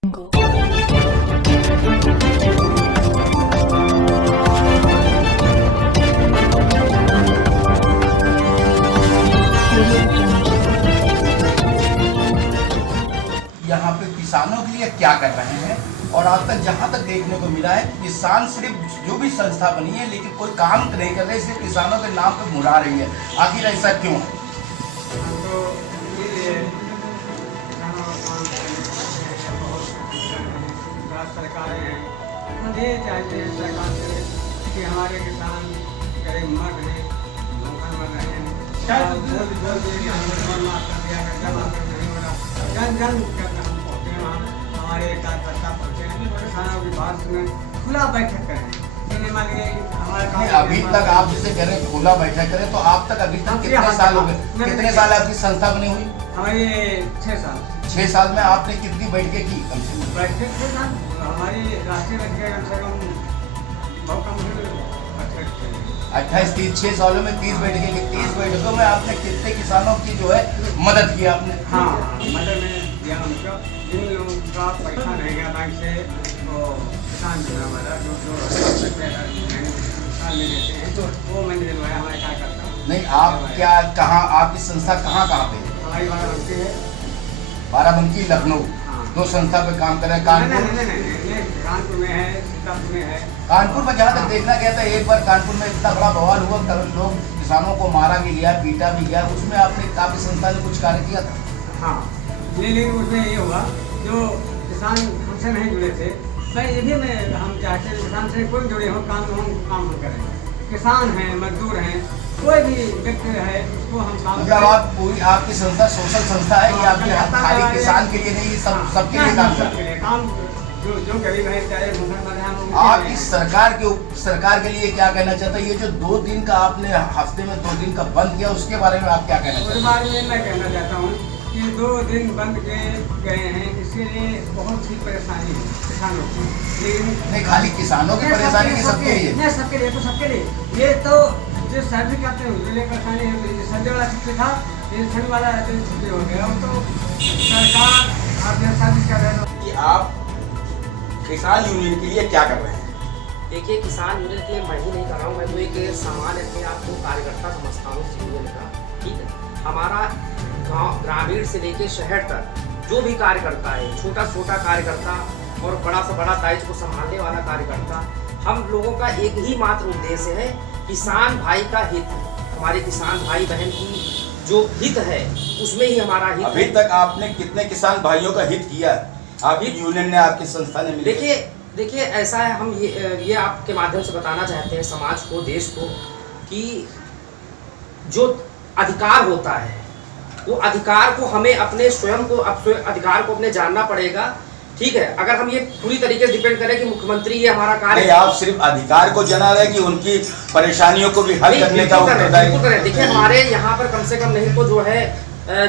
यहाँ पे किसानों के लिए क्या कर रहे हैं, और आज तक जहाँ तक देखने को मिला है किसान सिर्फ जो भी संस्था बनी है लेकिन कोई काम नहीं कर रहे, सिर्फ किसानों के नाम पे मुड़ा रही है। आखिर ऐसा क्यों है? ये चाहते हैं सरकार से कि हमारे किसान गरीब मर रहे, भूखा मर रहे हैं, जन जन करके हम पहुँचे वहाँ, हमारे कार्यकर्ता पहुँचे किसानों के पास में खुला बैठक करें। अभी तक आप जिसे कह रहे हैं खुला बैठक करें, तो आप तक अभी तक कितने साल हो गए? कितने साल आपकी संस्था बनी हुई? हमारी 6 साल। 6 साल में आपने कितनी बैठकें की? कम से कम बैठक से ना हमारी राष्ट्रीय बैठकें कम से कम बहुत कम 28-30 6 सालों में 30 बैठकें की। 30 बैठकों में आपने कितने किसानों की जो है मदद की आपने? हाँ, मदद में दिया उनको। जिन लोगों का पैसा नहीं गया बैंक से, वो किसान जो है हमारा जो ले लेते हैं, तो वो मैंने दिलवाया हमारे कार्यकर्ता। नहीं, आप क्या कहाँ, आपकी संस्था कहाँ पे है? हमारी बाराबंकी है। बाराबंकी, लखनऊ। हाँ। 2 संस्था पे काम कर रहे हैं। कानपुर कानपुर में है, सीतापुर में है। कानपुर में जहाँ तक देखना गया था, एक बार कानपुर में इतना बड़ा बवाल हुआ, लोग किसानों को मारा भी गया, पीटा भी गया, उसमें आपने आपकी संस्था ने कुछ कार्य किया था? हाँ, लेकिन उसमें ये हुआ जो किसान हमसे नहीं जुड़े थे, मैं ये भी हम चाहते हैं किसान से कोई जुड़े हो, काम हम करें। किसान हैं, मजदूर हैं, कोई भी व्यक्ति है उसको हम काम मतलब आप पूरी आपकी संस्था सोशल संस्था है कि आपके खाली किसान के लिए नहीं, सबके लिए काम करते हैं? काम जो गरीब है, चाहे मुसलमान हैं, आप इस सरकार के लिए क्या कहना चाहते हैं? ये जो 2 दिन का आपने हफ्ते में 2 दिन का बंद किया, उसके बारे में आप क्या कहना चाहते हैं? उसके बारे में मैं कहना चाहता हूँ कि 2 दिन बंद के गए हैं, इसके लिए बहुत सी परेशानी है किसानों की। लेकिन नहीं, खाली किसानों की परेशानी नहीं, सबके लिए? नहीं, सबके लिए, तो सबके लिए। ये तो जो सर्दी करते हैं उसके लिए परेशानी है। सर्दी वाला छुट्टी था, ये ठंड वाला छुट्टी हो गया, तो सरकार आप सर्विस कर रहे हो कि आप किसान यूनियन के लिए क्या कर रहे हैं? देखिए, किसान यूनियन के लिए मैं ही नहीं कर रहा हूँ, मैं तो एक सामान्य अपने आप को कार्यकर्ता समझता हूँ इस यूनियन का। ठीक है, हमारा गाँव ग्रामीण से लेकर शहर तक जो भी कार्यकर्ता है, छोटा छोटा कार्यकर्ता और बड़ा से बड़ा दायित्व को संभालने वाला कार्यकर्ता, हम लोगों का एक ही मात्र उद्देश्य है, किसान भाई का हित। हमारे किसान भाई बहन की जो हित है उसमें ही हमारा हित। अभी तक आपने कितने किसान भाइयों का हित किया? आपकी यूनियन ने, आपकी संस्था ने मिली? देखिए ऐसा है, हम ये आपके माध्यम से बताना चाहते हैं समाज को, देश को, कि जो अधिकार होता है वो अधिकार को हमें अपने स्वयं को अधिकार को अपने जानना पड़ेगा। ठीक है, अगर हम ये पूरी तरीके से डिपेंड करें कि मुख्यमंत्री ये हमारा कार्य, नहीं, आप सिर्फ अधिकार को जना रहे कि उनकी परेशानियों को भी हल करने का उत्तरदायित्व करें। देखिए, हमारे यहाँ पर कम से कम नहीं तो जो है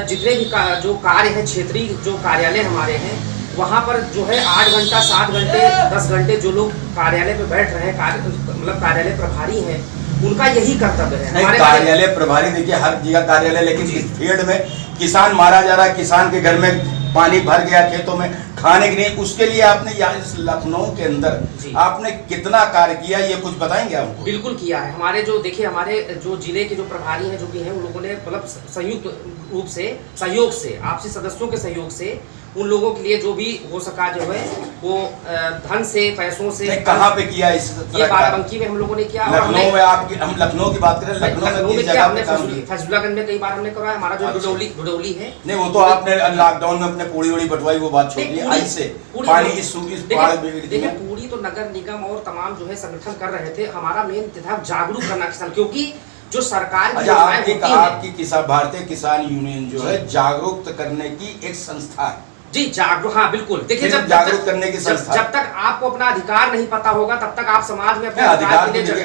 जितने भी जो कार्य है, क्षेत्रीय जो कार्यालय हमारे हैं, वहाँ पर जो है 8 घंटा 7 घंटे 10 घंटे जो लोग कार्यालय पे बैठ रहे हैं, मतलब कार्यालय प्रभारी हैं, उनका यही कर्तव्य है। हमारे कार्यालय प्रभारी, देखिए हर जगह कार्यालय, लेकिन इस फील्ड में किसान मारा जा रहा है, किसान के घर में पानी भर गया, खेतों में खाने के लिए, उसके लिए आपने यहाँ इस लखनऊ के अंदर आपने कितना कार्य किया, ये कुछ बताएंगे आपको? बिल्कुल किया है। हमारे जो देखिए, हमारे जो जिले के जो प्रभारी हैं, जो भी हैं, उन लोगों ने मतलब संयुक्त रूप से, सहयोग से, आपसी सदस्यों के सहयोग से उन लोगों के लिए जो भी हो सका जो है वो धन से, पैसों से। कहाँ पे किया इस तरह? ये बाराबंकी में हम लोगों ने किया। लखनऊ में आपकी, हम लखनऊ की बात करें, लखनऊ में किया, हमने फैजुल्लागंज में कई बार हमने करवाया। हमारा जो डुडौली है, नहीं वो तो आपने लॉकडाउन में अपने पूड़ी उड़ी बटवाई, वो बात छोड़ दी। ऐसे पानी की सूखी देखिए, पूरी तो नगर निगम और तमाम जो है संगठन कर रहे थे। हमारा मेन था जागरूक करना किसान, क्योंकि जो सरकार आपकी किसान, भारतीय किसान यूनियन जो है जागरूक करने की एक संस्था है जी, जागरूक, हाँ बिल्कुल। देखिए, जब जागरूक करने की संस्था, जब तक आपको अपना अधिकार नहीं पता होगा तब तक आप समाज में अपने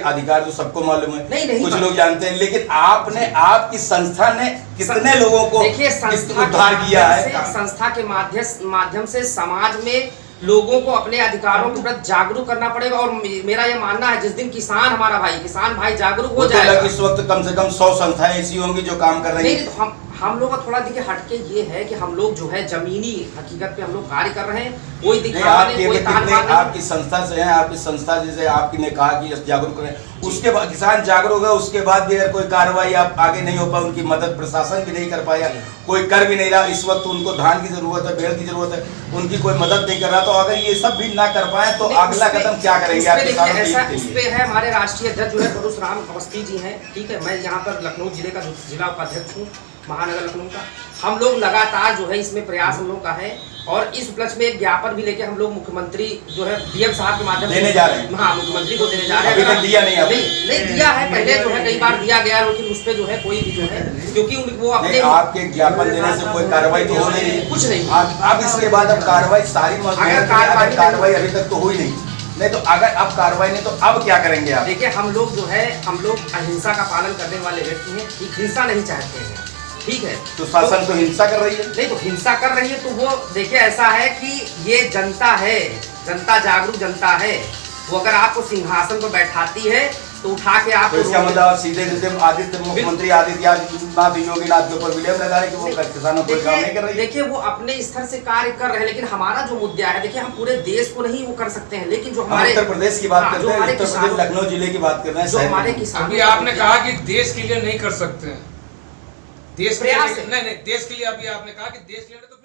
अधिकार तो सबको मालूम है, नहीं कुछ लोग जानते हैं, लेकिन आपने, आपकी संस्था ने कितने लोगों को उद्धार किया है? संस्था के माध्यम से समाज में लोगों को अपने अधिकारों के प्रति जागरूक करना पड़ेगा। और मेरा ये मानना है, जिस दिन किसान भाई जागरूक हो जाएगा, इस वक्त कम से कम 100 संस्थाएं ऐसी होंगी जो काम कर रही हैं। हम लोग का थोड़ा देखिए हटके ये है कि हम लोग जो है जमीनी हकीकत पे हम लोग कार्य कर रहे हैं, कोई दिखावा नहीं, कोई तालमेल नहीं। आपकी संस्था से हैं, आपकी संस्था जैसे आपकी ने कहा कि जागरूक करें, उसके बाद किसान जागरूक है, उसके बाद भी अगर कोई कार्रवाई आप आगे नहीं हो पाए, उनकी मदद प्रशासन भी नहीं कर पाया, कोई कर भी नहीं रहा, इस वक्त उनको धान की जरूरत है, भेड़ की जरूरत है, उनकी कोई मदद नहीं कर रहा, तो अगर ये सब भी ना कर पाए तो अगला कदम क्या करेंगे आप किसानों के हित के इस लिए? पे है हमारे राष्ट्रीय अध्यक्ष जो है परशुराम अवस्थी जी हैं, ठीक है। मैं यहाँ पर लखनऊ जिले का जिला उपाध्यक्ष हूँ, महानगर लखनऊ का। हम लोग लगातार जो है इसमें प्रयास हम लोग का है, और इस उपलक्ष्य में एक ज्ञापन भी लेके हम लोग मुख्यमंत्री जो है डीएम साहब के माध्यम से देने जा रहे हैं। हाँ, मुख्यमंत्री को देने जा रहे हैं। अभी तक दिया नहीं आपने? नहीं दिया है, पहले जो है कई बार दिया गया, लेकिन उस पर जो है कोई भी जो है, क्योंकि वो अपने आपके ज्ञापन देने से कोई कार्रवाई तो हो नहीं, कुछ नहीं। अब इसके बाद अब कार्रवाई सारी कार्रवाई अभी तक तो हुई नहीं, तो अगर अब कार्रवाई नहीं तो अब क्या करेंगे आप? देखिए हम लोग जो है, हम लोग अहिंसा का पालन करने वाले व्यक्ति हैं, हिंसा नहीं चाहते हैं, ठीक है। तो शासन तो हिंसा कर रही है। नहीं, तो हिंसा कर रही है तो वो देखिए ऐसा है कि ये जनता है, जनता जागरूक जनता है, वो अगर आपको सिंहासन पर बैठाती है तो उठा के आप, तो इसका मतलब सीधे मुख्यमंत्री आदित्यनाथ योगीनाथ के ऊपर विलेम लगा रहे कि वो किसानों को काम नहीं कर रही है। देखिए वो अपने स्तर से कार्य कर रहे हैं, लेकिन हमारा जो मुद्दा है, देखिए हम पूरे देश को नहीं वो कर सकते हैं, लेकिन जो हमारे उत्तर प्रदेश की बात करते हैं, उत्तर प्रदेश लखनऊ जिले की बात कर रहे हैं, जो हमारे किसान, अभी आपने कहा कि देश के लिए नहीं कर सकते हैं, देश के लिए नहीं, देश के लिए अभी आपने कहा कि देश के लिए तो